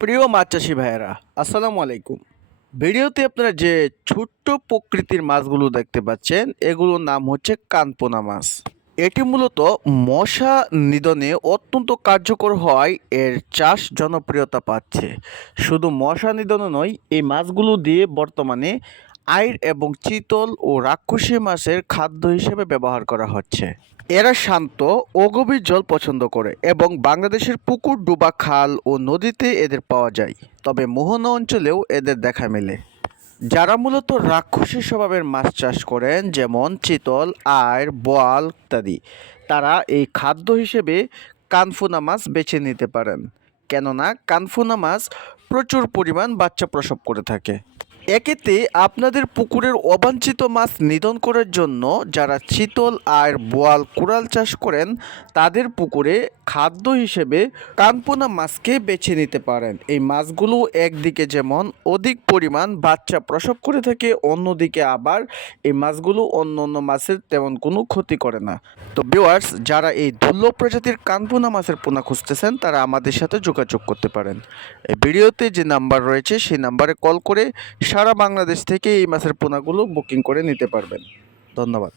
প্রিয় মাছ চাষি ভাইয়েরা, আসসালামু আলাইকুম। ভিডিওতে আপনারা যে ছোট্ট প্রকৃতির মাছগুলো দেখতে পাচ্ছেন, এগুলোর নাম হচ্ছে কানপোনা মাছ। এটি মূলত মশা নিধনে অত্যন্ত কার্যকর হওয়ায় এর চাষ জনপ্রিয়তা পাচ্ছে। শুধু মশা নিধনে নয়, এই মাছগুলো দিয়ে বর্তমানে আইড় এবং চিতল ও রাক্ষসী মাছের খাদ্য হিসেবে ব্যবহার করা হচ্ছে। এরা শান্ত ও গভীর জল পছন্দ করে এবং বাংলাদেশের পুকুর, ডোবা, খাল ও নদীতে এদের পাওয়া যায়। তবে মোহনা অঞ্চলেও এদের দেখা মেলে। যারা মূলত রাক্ষসী স্বভাবের মাছ চাষ করেন, যেমন চিতল, আইড়, বোয়াল ইত্যাদি, তারা এই খাদ্য হিসেবে কানফুনা মাছ বেছে নিতে পারেন, কেননা কানফুনা মাছ প্রচুর পরিমাণ বাচ্চা প্রসব করে থাকে। এক্ষেত্রে আপনাদের পুকুরের অবাঞ্ছিত মাছ নিধন করার জন্য যারা চিতল, আইড়, বোয়াল, কোরাল চাষ করেন, তাদের পুকুরে খাদ্য হিসেবে কানপোনা মাছকে বেছে নিতে পারেন। এই মাছগুলো একদিকে যেমন অধিক পরিমাণ বাচ্চা প্রসব করে থাকে, অন্যদিকে আবার এই মাছগুলো অন্য অন্য মাছের তেমন কোনো ক্ষতি করে না। তো ভিউয়ার্স, যারা এই দুর্লভ প্রজাতির কানপোনা মাছের পোনা খুঁজতেছেন, তারা আমাদের সাথে যোগাযোগ করতে পারেন। এই ভিডিওতে যে নাম্বার রয়েছে সেই নাম্বারে কল করে সারা বাংলাদেশ থেকে এই মাছের পোনাগুলো বুকিং করে নিতে পারবেন। ধন্যবাদ।